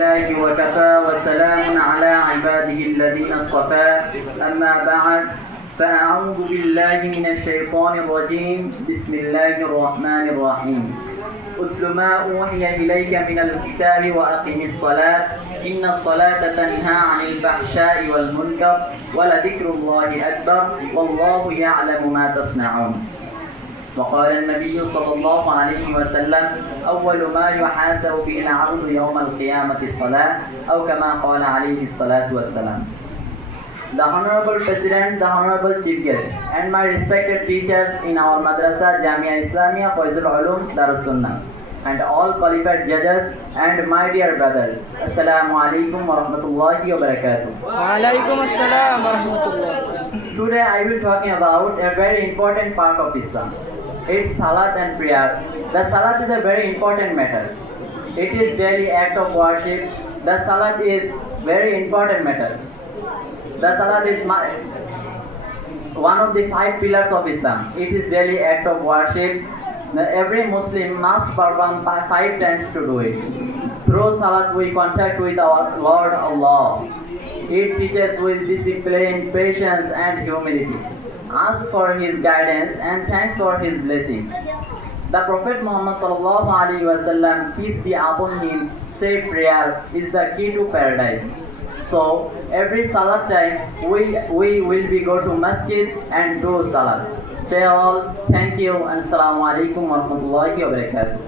الله وكفى وسلام على عباده الذين اصطفى أما بعد فأعوذ بالله من الشيطان الرجيم بسم الله الرحمن الرحيم أتل ما أوحي إليك من الكتاب وأقم الصلاة إن الصلاة تنهى عن الفحشاء والمنكر ولذكر الله أكبر والله يعلم ما تصنعون وقال النبي صلى الله عليه وسلم أول ما يحاسب به العبد يوم القيامة الصلاة أو كما قال عليه الصلاة والسلام. The Honorable President, the Honorable Chief Guest, and my respected teachers in our Madrasa Jamia Islamia Faizul Ulum Darus Sunnah, and all qualified judges and my dear brothers, Assalamu alaikum wa rahmatullahi wa barakatuh. Wa alaikum assalam wa rahmatullah. Today I will be talking about a very important part of Islam. It's salat and prayer. The salat is a very important matter. It is daily act of worship. The salat is very important matter. The salat is one of the 5 pillars of Islam. It is daily act of worship. Every Muslim must perform 5 times to do it. Through salat we contact with our Lord Allah. It teaches with discipline, patience and humility. Ask for his guidance and thanks for his blessings. The Prophet Muhammad sallallahu alaihi wasallam, peace be upon him, said prayer is the key to paradise. So every salat time we will be go to masjid and do salat. Stay all. Thank you and assalamu alaikum wa rahmatullahi wa barakatuh.